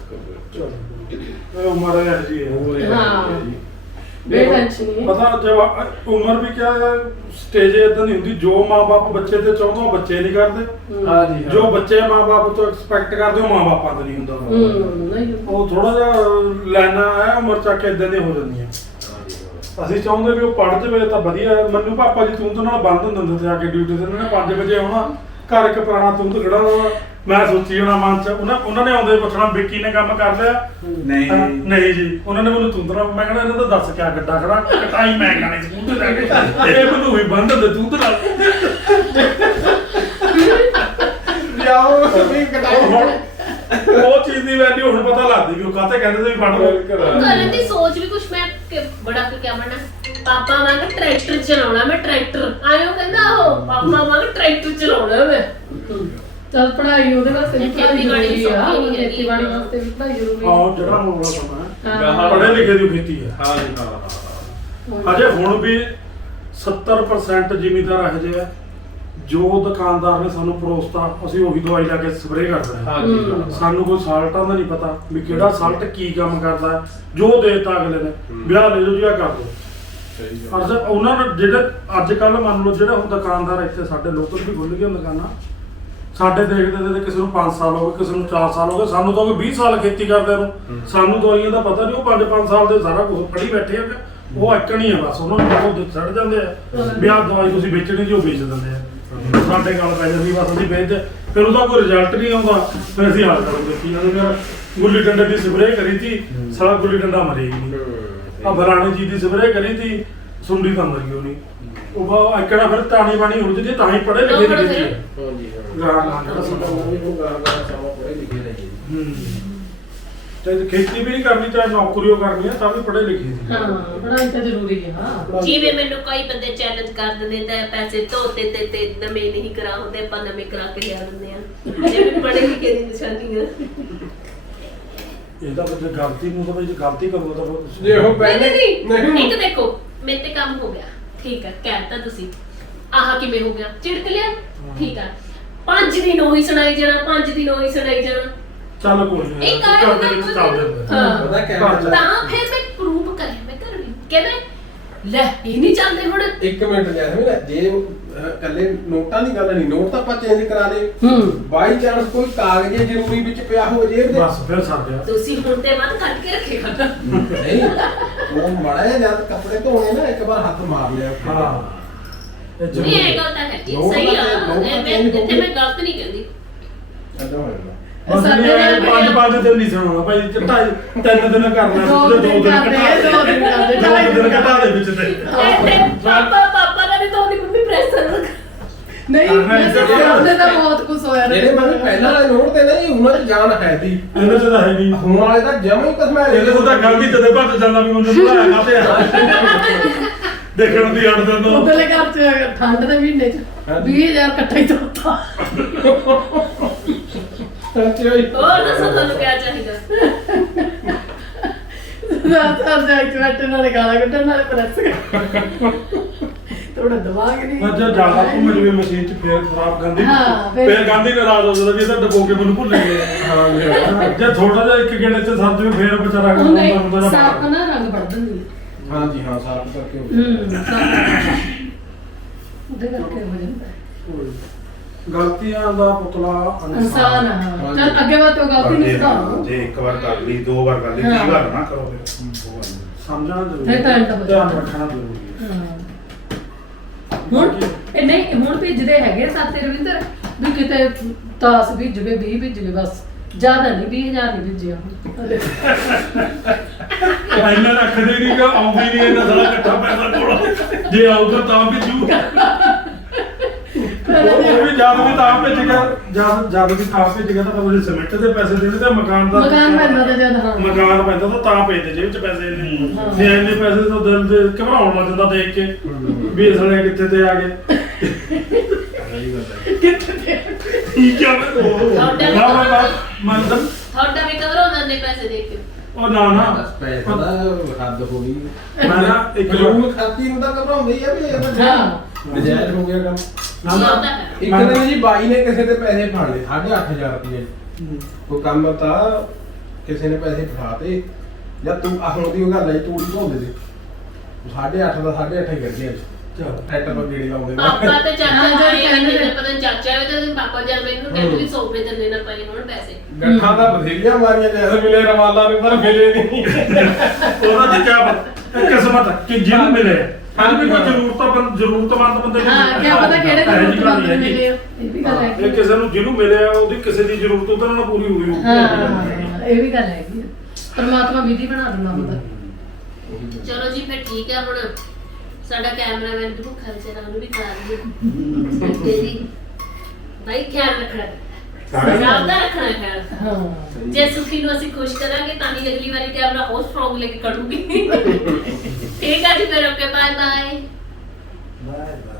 Speaker 2: ਇਹ ਉਮਰ ਹੈ ਜੀ ਇਹ।
Speaker 5: ਹਾਂ। ਬੇ ਟੈਨਸ਼ਨ ਨਹੀਂ ਹੈ।
Speaker 2: ਪਤਾ ਜਬ ਉਮਰ ਵੀ ਕਿਆ ਹੈ ਸਟੇਜ ਇਦਾਂ ਨਹੀਂ ਹੁੰਦੀ ਜੋ ਮਾਂ-ਬਾਪ ਬੱਚੇ ਤੇ ਚਾਹੁੰਦਾ ਉਹ ਬੱਚੇ ਨਹੀਂ ਕਰਦੇ
Speaker 4: ਹਾਂ ਜੀ ਹਾਂ।
Speaker 2: ਜੋ ਬੱਚੇ ਮਾਂ-ਬਾਪ ਤੋਂ ਐਕਸਪੈਕਟ ਕਰਦੇ ਉਹ ਮਾਂ-ਬਾਪਾਂ ਤੋਂ ਨਹੀਂ ਹੁੰਦਾ
Speaker 5: ਹੂੰ ਨਹੀਂ
Speaker 2: ਉਹ ਥੋੜਾ ਜਿਹਾ ਲੈਣਾ ਹੈ ਉਮਰ ਚੱਕ ਕੇ ਇਦਾਂ ਦੀਆਂ ਹੋ ਜਾਂਦੀਆਂ
Speaker 4: ਹਾਂ ਜੀ ਹਾਂ।
Speaker 2: ਅਸੀਂ ਚਾਹੁੰਦੇ ਵੀ ਉਹ ਪੜ੍ਹ ਜਾਵੇ ਤਾਂ ਵਧੀਆ ਹੈ। ਮੈਨੂੰ ਪਾਪਾ ਜੀ ਤੂੰ ਤੋਂ ਨਾਲ ਬੰਦ ਹੁੰਦੇ ਹੁੰਦੇ ਤੇ ਆ ਕੇ ਡਿਊਟੀ ਤੇ ਉਹਨਾਂ ਨੇ ਪੰਜ ਵਜੇ ਆਉਣਾ ਘਰ ਇੱਕ ਪੁਰਾਣਾ ਤੂੰ ਤੋਂ ਖੜਾ ਹੋਣਾ ਮੈਂ ਸੋਚੀ ਹੋਣਾ ਮਨ ਚ ਉਹਨਾਂ ਉਹਨਾਂ ਨੇ ਆਉਂਦੇ ਪੁੱਛਣਾ ਵਿੱਕੀ ਨੇ ਕੰਮ ਕਰ ਲਿਆ
Speaker 3: ਨਹੀਂ
Speaker 2: ਹਾਂ, ਨਹੀਂ ਜੀ ਉਹਨਾਂ ਨੇ ਮੈਨੂੰ ਤੁੰਦਰਾ ਮੈਂ ਕਹਿੰਦਾ ਇਹਨਾਂ ਦਾ ਦੱਸ ਕਿਆ ਗੱਡਾ ਖੜਾ ਕਟਾਈ ਮੈਂ ਗਾਣੇ ਸਕੂਲ ਤੇ ਜਾ ਕੇ ਇਹ ਮੈਨੂੰ ਵੀ ਬੰਦ ਹੁੰਦੇ ਤੂੰ ਤੇ ਨਾਲ
Speaker 4: ਲਿਆਓ ਵੀ ਕਟਾਈ
Speaker 2: ਹੁਣ ਉਹ ਚੀਜ਼ ਦੀ ਵੈਲਿਊ ਹੁਣ ਪਤਾ ਲੱਗਦੀ ਵੀ ਉਹ ਕਾਹਤੇ ਕਹਿੰਦੇ ਸੀ ਵੀ ਫੜ ਲਓ
Speaker 1: ਕਰਨ ਦੀ ਸੋਚ ਵੀ ਕੁਛ ਮੈਂ ਕਿ ਬੜਾ ਕਿ ਕਿਆ ਬਣਨਾ ਪਾਪਾ ਵਾਂਗ ਟਰੈਕਟਰ ਚਲਾਉਣਾ ਮੈਂ ਟਰੈਕਟਰ ਆਇਓ ਕਹਿੰਦਾ ਉਹ ਪਾਪਾ ਵਾਂਗ ਟਰੈਕਟਰ ਚਲਾਉਣਾ ਮੈਂ
Speaker 5: ਚੱਲ ਪੜ੍ਹਾਈ ਉਹਦੇ ਵਾਸਤੇ ਵੀ ਪੜ੍ਹਾਈ
Speaker 1: ਖੇਤੀਬਾੜੀ
Speaker 5: ਜ਼ਰੂਰੀ ਆ
Speaker 1: ਸੌਖੀ ਨਹੀਂ ਹੈਗੀ।
Speaker 5: ਖੇਤੀਬਾੜੀ ਵਾਸਤੇ ਵੀ ਪੜ੍ਹਾਈ ਜ਼ਰੂਰੀ ਆ
Speaker 2: ਆਹ ਜਿਹੜਾ ਹੁਣ ਵਾਲਾ ਸਮਾਂ ਹੈ
Speaker 5: ਹਾਂ।
Speaker 2: ਪੜ੍ਹੇ ਲਿਖੇ ਦੀ ਖੇਤੀ ਹੈ
Speaker 4: ਹਾਂ ਜੀ ਹਾਂ ਹਾਂ
Speaker 2: ਅਜੇ ਹੁਣ ਵੀ ਸੱਤਰ ਪਰਸੈਂਟ ਜ਼ਿਮੀਦਾਰ ਇਹੋ ਜਿਹੇ ਆ ਜੋ ਦੁਕਾਨਦਾਰ ਨੇ ਸਾਨੂੰ ਪਰੋਸਤਾ ਅਸੀਂ ਉਹੀ ਦਵਾਈ ਲਾ ਕੇ ਸਪਰੇਅ ਕਰਦੇ ਹਾਂ
Speaker 4: ਹਾਂ ਜੀ ਹਾਂ।
Speaker 2: ਸਾਨੂੰ ਕੋਈ ਸਾਲਟਾਂ ਦਾ ਨਹੀਂ ਪਤਾ ਵੀ ਕਿਹੜਾ ਸਾਲਟ ਕੀ ਕੰਮ ਕਰਦਾ ਹੈ। ਜੋ ਦੇਤਾ ਅਗਲੇ ਨੇ ਵਿਆਹ ਲੈ ਲਓ ਜੀ ਆ ਕਰ ਦਿਓ
Speaker 4: ਸਹੀ ਗੱਲ
Speaker 2: ਅਰਜ਼ ਉਹਨਾਂ ਨੇ ਜਿਹੜੇ ਅੱਜ ਕੱਲ ਮੰਨ ਲਓ ਜਿਹੜਾ ਹੁਣ ਦੁਕਾਨਦਾਰ ਇੱਥੇ ਸਾਡੇ ਲੋਕਲ ਵੀ ਖੁੱਲ ਗਈਆਂ ਦੁਕਾਨਾਂ ਸਾਡੇ ਦੇਖਦੇ ਦੇਖਦੇ ਕਿਸੇ ਨੂੰ ਪੰਜ ਸਾਲ ਹੋ ਗਏ ਕਿਸੇ ਨੂੰ ਚਾਰ ਸਾਲ ਹੋ ਗਏ ਸਾਨੂੰ ਤਾਂ ਉਹ ਵੀਹ ਸਾਲ ਖੇਤੀ ਕਰਦਿਆਂ ਨੂੰ ਸਾਨੂੰ ਦਵਾਈਆਂ ਦਾ ਪਤਾ ਨਹੀਂ ਉਹ ਪੰਜ ਪੰਜ ਸਾਲ ਦੇ ਸਾਰਾ ਕੁਝ ਫੜੀ ਬੈਠੇ ਆ ਉਹ ਇੱਕਣੀ ਆ ਬਸ ਉਹਨਾਂ ਨੂੰ ਉਹ ਛੱਡ ਜਾਂਦੇ ਆ ਵੀ ਆਹ ਦਵਾਈ ਤੁਸੀਂ ਵੇਚਣੀ ਜੀ ਉਹ ਵੇਚ ਦਿੰਦੇ ਆ ਸਾਡੇ ਗੱਲ ਪੈ ਜਾਂਦੀ ਬਸ ਅਸੀਂ ਵੇਚਦੇ ਫਿਰ ਉਹਦਾ ਕੋਈ ਰਿਜ਼ਲਟ ਨਹੀਂ ਆਉਂਦਾ ਫਿਰ ਅਸੀਂ ਹਾਲ ਕਰ ਦੇਖੀ ਜਾਂਦੇ ਫਿਰ ਗੁੱਲੀ ਡੰਡੇ ਦੀ ਸਪਰੇਅ ਕਰੀ ਤੀ ਸਾਲਾ ਗੁੱਲੀ ਡੰਡਾ ਮਰੇ ਹੀ ਨਹੀਂ ਆ ਬਰਾਣੇ ਜੀ ਦੀ ਸਪਰੇਅ ਕਰੀ ਤੀ ਸੁੰਡੀ ਤਾਂ ਮਰ ਗਈ ਨਹੀਂ ਉਹ ਬਾ ਇੱਕੜਾ ਫਿਰ ਤਾਣੀ ਬਾਣੀ ਹੋ ਜਾਂਦੀ ਤਾਂ ਹੀ ਪੜ੍ਹੇ ਲਿਖੇ ਦੀ ਕੀਤੀ ਹੈ
Speaker 4: ਹਾਂ ਜੀ ਹਾਂ
Speaker 2: ਗਾਂ ਗਾਂ ਜਿਹੜਾ
Speaker 4: ਸਾਡਾ
Speaker 2: ਸਾਡਾ
Speaker 4: ਉਹ ਵੀ ਹੋਗਾ ਹਮਾਰਾ ਸਮਾਂ ਪੜ੍ਹੇ ਲਿਖੇ ਨਹੀਂ ਜੀ
Speaker 2: ਹੂੰ ਤੇ ਖੇਤੀ ਵੀ ਨਹੀਂ ਕਰਨੀ ਚਾਹੇ ਨੌਕਰੀ ਉਹ ਕਰਨੀ ਹੈ ਤਾਂ ਵੀ ਪੜ੍ਹੇ ਲਿਖੇ ਸੀ
Speaker 5: ਹਾਂ ਪੜ੍ਹਾਈ ਤਾਂ ਜ਼ਰੂਰੀ ਹੈ ਹਾਂ
Speaker 1: ਜਿਵੇਂ ਮੈਨੂੰ ਕਈ ਬੰਦੇ ਚੈਲੰਜ ਕਰ ਦਿੰਦੇ ਤਾਂ ਪੈਸੇ ਧੋਤੇ ਤੇ ਤੇ ਨਵੇਂ ਨਹੀਂ ਕਰਾ ਹੁੰਦੇ ਆਪਾਂ ਨਵੇਂ ਕਰਾ ਕੇ ਲਿਆ ਦਿੰਦੇ ਆ ਜਿਵੇਂ ਪੜ੍ਹੇ ਲਿਖੇ ਦੀ ਨਿਸ਼ਾਨੀ ਆ
Speaker 2: ਇਹਦਾ ਬੱਚੇ ਗਲਤੀ ਨੂੰ ਤਾਂ ਬਈ ਜੇ ਗਲਤੀ ਕਰੂਗਾ ਤਾਂ ਬਹੁਤ
Speaker 4: ਜੇ ਉਹ
Speaker 1: ਨਹੀਂ
Speaker 4: ਪਹਿਲੇ
Speaker 1: ਨਹੀਂ ਨਹੀਂ ਇੱਕ ਦੇਖੋ ਮੇਰੇ ਤੇ ਕੰਮ ਹੋ ਗਿਆ ਠੀਕ ਹੈ ਕਹਿਤਾ ਤੁਸੀਂ ਆਹ ਕਿਵੇਂ ਹੋ ਗਿਆ ਝਿੜਕ ਲਿਆ ਠੀਕ ਹੈ ਪੰਜ ਦਿਨ ਉਹੀ ਸੁਣਾਈ ਜਾਣਾ ਪੰਜ ਦਿਨ ਉਹੀ ਸੁਣਾਈ ਜਾਣਾ
Speaker 2: ਚੱਲ ਕੋਈ ਨਹੀਂ
Speaker 1: ਇਹ ਕਾਇ
Speaker 2: ਘਰ ਦੇ ਵਿੱਚ ਚੱਲਦੇ ਹੁੰਦੇ ਆ।
Speaker 1: ਹਾਂ
Speaker 4: ਪਤਾ ਕਿਆ
Speaker 2: ਘਰ
Speaker 4: ਹੁੰਦਾ?
Speaker 1: ਤਾਂ ਫਿਰ ਮੈਂ ਪ੍ਰੂਫ ਕਰਿਆ ਮੈਂ ਘਰ ਵੀ ਕਹਿੰਦੇ ਲੈ ਇਹ ਨਹੀਂ ਚੱਲਦੇ ਹੁਣ
Speaker 4: ਇੱਕ ਮਿੰਟ ਲਿਆ ਸੀ ਨਾ ਜੇ ਅਹ, ਕੱਲੇ ਨੋਟਾਂ ਦੀ ਗੱਲ ਨਹੀਂ ਨੋਟ ਤਾਂ ਆਪਾਂ ਚੇਂਜ ਕਰਾ ਲੇ
Speaker 5: ਹੂੰ
Speaker 4: ਬਾਈ ਚਾਂਸ ਕੋਈ ਕਾਗਜ਼ ਜ਼ਰੂਰੀ ਵਿੱਚ ਪਿਆ ਹੋ ਜੇਬ ਦੇ
Speaker 2: ਬਸ ਫਿਰ ਸਰ ਗਿਆ
Speaker 1: ਤੁਸੀਂ ਹੁਣ ਤੇ ਬਾਅਦ ਕੱਢ ਕੇ ਰੱਖੇਗਾ
Speaker 4: ਨਹੀਂ ਉਹ ਮੜਾ ਜਦ ਕੱਪੜੇ ਧੋਣੇ ਨਾ ਇੱਕ ਵਾਰ ਹੱਥ ਮਾਰ ਲਿਆ
Speaker 2: ਹਾਂ ਇਹ
Speaker 1: ਨਹੀਂ
Speaker 2: ਜ਼ਰੂਰ
Speaker 1: ਇਹ ਗੱਲ ਤਾਂ ਹੈ
Speaker 4: ਲੋਕ
Speaker 1: ਸਹੀ ਆ
Speaker 4: ਤਾਂ- ਲੋਕ ਤਾਂ
Speaker 1: ਮੈਂ
Speaker 4: change ਹੋ
Speaker 1: ਇੱਥੇ
Speaker 4: ਗਏ।
Speaker 1: ਮੈਂ ਗਲਤ ਨਹੀਂ ਕਹਿੰਦੀ
Speaker 4: ਏਦਾਂ ਹੋਏਗਾ
Speaker 2: ਬਸ
Speaker 5: ਸਾਡੇ
Speaker 2: ਨਹੀਂ
Speaker 5: ਨਾਲ ਵੀ
Speaker 2: ਪੰਜ
Speaker 5: ਆ।
Speaker 2: ਪੰਜ ਦਿਨ ਨਹੀਂ ਸੁਣਾਉਣਾ ਭਾਈ ਢਾਈ ਤਿੰਨ ਦਿਨ ਕਰਨਾ
Speaker 5: ਦੋ
Speaker 2: ਦੋ
Speaker 5: ਦਿਨ
Speaker 2: ਦਿਨ
Speaker 5: ਕਰਦੇ
Speaker 2: ਘਟਾ
Speaker 5: ਦੋ ਦਿਨ ਕਰਦੇ
Speaker 2: ਦੋ ਦਿਨ ਘਟਾ ਦੇ ਵਿੱਚ ਤੇ
Speaker 1: ਇਹ ਤੇ ਪਾਪਾ ਪਾਪਾ ਦਾ ਵੀ ਤਾਂ ਉਹਦੀ ਮੰਮੀ ਪ੍ਰੈਸ਼ਰ
Speaker 5: ਨਹੀਂ ਵੈਸੇ ਉਹਦੇ ਤਾਂ ਬਹੁਤ ਕੁਝ ਹੋਇਆ ਨੇ
Speaker 4: ਜਿਹੜੇ ਮੈਂ ਪਹਿਲਾਂ ਵਾਲੇ ਨੋਟ ਤੇ ਨਹੀਂ ਉਹਨਾਂ 'ਚ ਜਾਨ ਹੈ ਦੀ
Speaker 2: ਇਹਦੇ ਚ ਤਾਂ ਹੈ ਨਹੀਂ
Speaker 4: ਹੁਣ ਵਾਲੇ ਤਾਂ ਜਮਾ ਹੀ ਕਸਮਾ
Speaker 2: ਇਹਦੇ ਤੋਂ ਤਾਂ ਗੱਲ ਵੀ ਤਦੇ ਭੱਜ ਜਾਂਦਾ ਵੀ ਮੈਨੂੰ ਬੁਲਾਇਆ ਕਾਤੇ ਆ ਦੇਖਣ ਦੀ ਅੜ ਦਿੰਦਾ
Speaker 5: ਉਧਰਲੇ ਘਰ ਚ ਠੰਡ ਦੇ ਮਹੀਨੇ ਚ
Speaker 4: ਹਾਂਜੀ।
Speaker 5: ਵੀਹ ਹਜ਼ਾਰ ਇਕੱਠਾ ਹੀ ਤੋਤਾ
Speaker 4: ਸੱਚੀ ਹੋਈ
Speaker 1: ਹੋਰ ਦੱਸੋ ਤੁਹਾਨੂੰ ਕਿਆ ਚਾਹੀਦਾ?
Speaker 5: ਰਾਤ ਹਰ ਜਾ ਕੇ ਬੈਠੇ ਨਾਲੇ ਗਾਲਾਂ ਕੱਢਣ ਨਾਲੇ ਪ੍ਰੈਸ ਥੋੜਾ ਦਿਮਾਗ ਨਹੀਂ
Speaker 2: ਮੈਂ ਜਦ ਜ਼ਿਆਦਾ ਘੁੰਮ ਜਵੇ ਮਸ਼ੀਨ ਚ ਫੇਰ ਖਰਾਬ ਗੰਦੀ
Speaker 5: ਹਾਂ, ਫਿਰ-
Speaker 2: ਫੇਰ ਗਾਂਧੀ ਨਾਰਾਜ਼ ਹੋ ਜਾਂਦਾ ਵੀ ਇਹ ਤਾਂ ਡਬੋ ਕੇ ਮੈਨੂੰ ਭੁੱਲ ਗਏ
Speaker 4: ਹਾਂ
Speaker 2: ਜੇ ਥੋੜਾ ਜਿਹਾ ਇੱਕ ਗੇੜੇ ਚ ਸਰ ਜਵੇ ਫੇਰ ਵਿਚਾਰਾ
Speaker 5: ਉਹਨੇ
Speaker 2: ਹੁੰਦਾ ਹੁੰਦਾ
Speaker 5: ਸਾਫ ਨਾ ਰੰਗ ਵੱਢ ਦਿੰਦੀ
Speaker 4: ਹਾਂਜੀ ਹਾਂ ਸਾਫ ਕਰਕੇ ਹੋ
Speaker 5: ਹੂੰ ਉਹਦੇ ਕਰਕੇ ਹੋ ਜਾਂਦਾ
Speaker 2: ਗਲਤੀਆਂ ਦਾ ਪੁਤਲਾ
Speaker 5: ਇਨਸਾਨ ਆ ਚੱਲ ਅੱਗੇ ਬਾਤ ਉਹ ਗਲਤੀ ਨਹੀਂ ਸੁਧਾਰੋ
Speaker 3: ਜੇ ਇੱਕ ਵਾਰ ਕਰ ਲਈ ਦੋ ਵਾਰ ਕਰ ਲਈ
Speaker 5: ਹਾਂ।
Speaker 3: ਤੀਹ ਵਾਰ ਨਾ ਕਰੋ ਫਿਰ ਉਹ ਵਾਰ ਨਹੀਂ।
Speaker 2: ਸਮਝਣਾ ਜ਼ਰੂਰੀ
Speaker 5: ਫਿਰ ਤਾਂ end ਹੋ
Speaker 2: ਧਿਆਨ
Speaker 5: ਜਾਂਦਾ।
Speaker 2: ਰੱਖਣਾ ਜ਼ਰੂਰੀ ਹੈ
Speaker 5: ਹਾਂ ਹੁਣ ਇਹ ਨਹੀਂ ਹੁਣ ਭੇਜਦੇ ਹੈਗੇ ਸਾਤੇ ਰਵਿੰਦਰ ਵੀ ਕਿਤੇ ਦਸ ਭੇਜਵੇ ਵੀਹ ਭੇਜਵੇ ਬਸ ਜ਼ਿਆਦਾ ਨਹੀਂ ਵੀਹ ਹਜ਼ਾਰ ਨਹੀਂ ਭੇਜਿਆ ਹਲੇ।
Speaker 2: ਇੰਨਾ ਰੱਖਦੇ ਨਹੀਂ ਕਿ ਆਉਂਦੀ ਨਹੀਂ ਇਹਨਾਂ ਸਾਰਾ ਇਕੱਠਾ ਪੈਸਾ ਕੋਲ ਜੇ ਆਊਗਾ ਤਾਂ ਭੇਜੂ ਉਹ ਵੀ ਜਦ ਵੀ ਤਾਂ ਭੇਜ ਗਿਆ ਜਦ ਜਦ ਵੀ ਤਾਂ ਭੇਜ ਗਿਆ ਤਾਂ ਉਹਦੇ ਸਿਮੈਂਟ ਦੇ ਪੈਸੇ ਦੇਣੇ ਤੇ ਮਕਾਨ ਦਾ
Speaker 5: ਮਕਾਨ ਪੈਂਦਾ ਤਾਂ ਜਦ ਹਾਂ
Speaker 2: ਮਕਾਨ ਪੈਂਦਾ ਤਾਂ ਤਾਂ ਭੇਜਦੇ ਜੇਬ ਚ ਪੈਸੇ ਇੰਨੇ
Speaker 5: ਹਾਂ।
Speaker 2: ਜੇ ਇੰਨੇ ਪੈਸੇ ਤਾਂ ਦਿਲ ਦੇ ਘਬਰਾਉਣ ਲੱਗ ਜਾਂਦਾ ਦੇਖ ਕੇ ਵੀ ਇਸ ਵੇਲੇ ਕਿੱਥੇ ਤੇ ਆ ਗਏ
Speaker 3: ਸਹੀ ਗੱਲ ਹੈ।
Speaker 2: ਠੀਕ ਆ ਮੈਂ ਉਹ ਨਾ ਮੈਂ ਬਾਤ ਮੰਨਦਾ
Speaker 1: ਤੁਹਾਡਾ ਵੀ ਕਵਰ ਹੁੰਦਾ ਨੇ ਪੈਸੇ ਦੇ ਕੇ।
Speaker 2: ਉਹ ਨਾ ਨਾ
Speaker 4: ਬਸ ਪੈਸੇ ਦਾ ਹੱਦ ਹੋ ਗਈ
Speaker 2: ਮੈਂ ਨਾ ਇੱਕ
Speaker 4: ਕਾਨੂੰਨ ਖਾਤੀ ਨੂੰ ਤਾਂ ਘਬਰਾਉਂਦੇ ਹੀ ਆ ਵੀ ਇਹ ਤਾਂ
Speaker 5: ਹਾਂ।
Speaker 4: ਨਜਾਇਜ਼ ਹੋ ਗਿਆ ਕੰਮ
Speaker 2: ਨਾ
Speaker 1: ਇਹ
Speaker 2: ਨਾ
Speaker 1: ਹੁੰਦਾ ਹੈ।
Speaker 4: ਇੱਕ ਦਿਨ ਜੀ ਬਾਈ ਨੇ ਕਿਸੇ ਦੇ ਪੈਸੇ ਫੜ ਲਏ ਸਾਢੇ ਅੱਠ ਹਜ਼ਾਰ ਰੁਪਏ ਉਹ ਕੰਮ ਤਾਂ ਕਿਸੇ ਨੇ ਪੈਸੇ ਫੜਾਤੇ ਜਾਂ ਤੂੰ ਆਹ ਹੁਣ ਦੀ ਉਹ ਗੱਲ ਆਈ ਤੂੜੀ ਧੋਂਦੇ ਦੇ ਸਾਢੇ ਅੱਠ ਦਾ ਸਾਢੇ ਅੱਠ ਹੀ ਕਰਦੇ ਅੱਜ ਟਰੈਕਟਰ ਪਰ ਗੇੜੀ ਲਾਉਂਦੇ ਨੇ
Speaker 1: ਪਾਪਾ ਤੇ ਚਾਚਾ
Speaker 5: ਹਾਂ,
Speaker 1: ਆਏ
Speaker 5: ਜਿਹੜੇ
Speaker 1: ਨੇ
Speaker 5: ਕਹਿੰਦੇ
Speaker 1: ਪਤਾ ਨੀ ਚਾਚਾ ਵੀ ਤੇ ਪਾਪਾ ਜਦ ਮੈਨੂੰ ਕਹਿੰਦੇ ਵੀ ਸੌ ਰੁਪਏ ਦਿੰਦੇ ਨਾ ਪਏ ਹੁਣ ਪੈਸੇ।
Speaker 4: ਗੱਠਾਂ ਦਾ ਬਥੇਰੀਆਂ ਮਾਰੀਆਂ ਜੈਸੇ ਮਿਲੇ ਰਮਾਲਾ ਨੂੰ ਪਰ ਮਿਲੇ ਨਹੀਂ
Speaker 2: ਉਹਦਾ ਤੇ ਕਿਆ ਪਤਾ ਇਹ ਕਿਸਮਤ ਹੈ ਕਿ ਜਿਹਨੂੰ ਮਿਲੇ ਹਾਂ ਵੀ ਕੋਈ ਜ਼ਰੂਰਤ ਜ਼ਰੂਰਤਮੰਦ ਬੰਦੇ ਨੂੰ
Speaker 5: ਹਾਂ ਕਿਆ ਪਤਾ ਕਿਹੜੇ
Speaker 2: ਇਹੋ ਜਿਹੀ ਗੱਲ
Speaker 5: ਜ਼ਰੂਰਤਮੰਦ
Speaker 2: ਨਹੀਂ
Speaker 5: ਨੂੰ
Speaker 2: ਹੈਗੀ।
Speaker 5: ਮਿਲੇ ਹੋ, ਇਹ ਵੀ ਗੱਲ
Speaker 2: ਇਹ
Speaker 5: ਹੈਗੀ
Speaker 2: ਕਿਸੇ ਨੂੰ ਜਿਹਨੂੰ ਮਿਲਿਆ ਉਹਦੀ ਕਿਸੇ ਦੀ ਜ਼ਰੂਰਤ ਉਹਦੇ ਨਾਲ ਪੂਰੀ ਹੋਈ ਹੋਊਗੀ
Speaker 5: ਹਾਂ ਇਹ ਵੀ ਗੱਲ ਹੈਗੀ ਆ। ਪਰਮਾਤਮਾ ਵਿਧੀ ਬਣਾ ਦਿੰਦਾ ਹੁੰਦਾ
Speaker 1: ਚਲੋ ਜੀ ਫਿਰ ਠੀਕ ਹੈ ਹੁਣ ਸਾਡਾ ਕੈਮਰਾਮੈਨ ਵੀ ਭੁੱਖਾ ਵਿਚਾਰਾ ਉਹਨੂੰ ਵੀ ਖਾ ਲਈਏ ਤੇ ਜੀ ਭਾਈ ਖਿਆਲ ਰੱਖਣਾ ਪੰਜਾਬ ਦਾ ਰੱਖਣਾ ਖਿਆਲ।
Speaker 5: ਹਾਂ
Speaker 1: ਜੇ ਸੁਖੀ ਨੂੰ ਅਸੀਂ ਖੁਸ਼ ਕਰਾਂਗੇ ਤਾਂ ਹੀ ਅਗਲੀ ਵਾਰੀ ਕੈਮਰਾ ਹੋਰ ਸਟਰੋਂਗ ਲੈ ਕੇ ਕਰੂਗੀ। ਠੀਕ ਹੈ ਜੀ ਫਿਰ okay bye bye.
Speaker 3: Bye bye.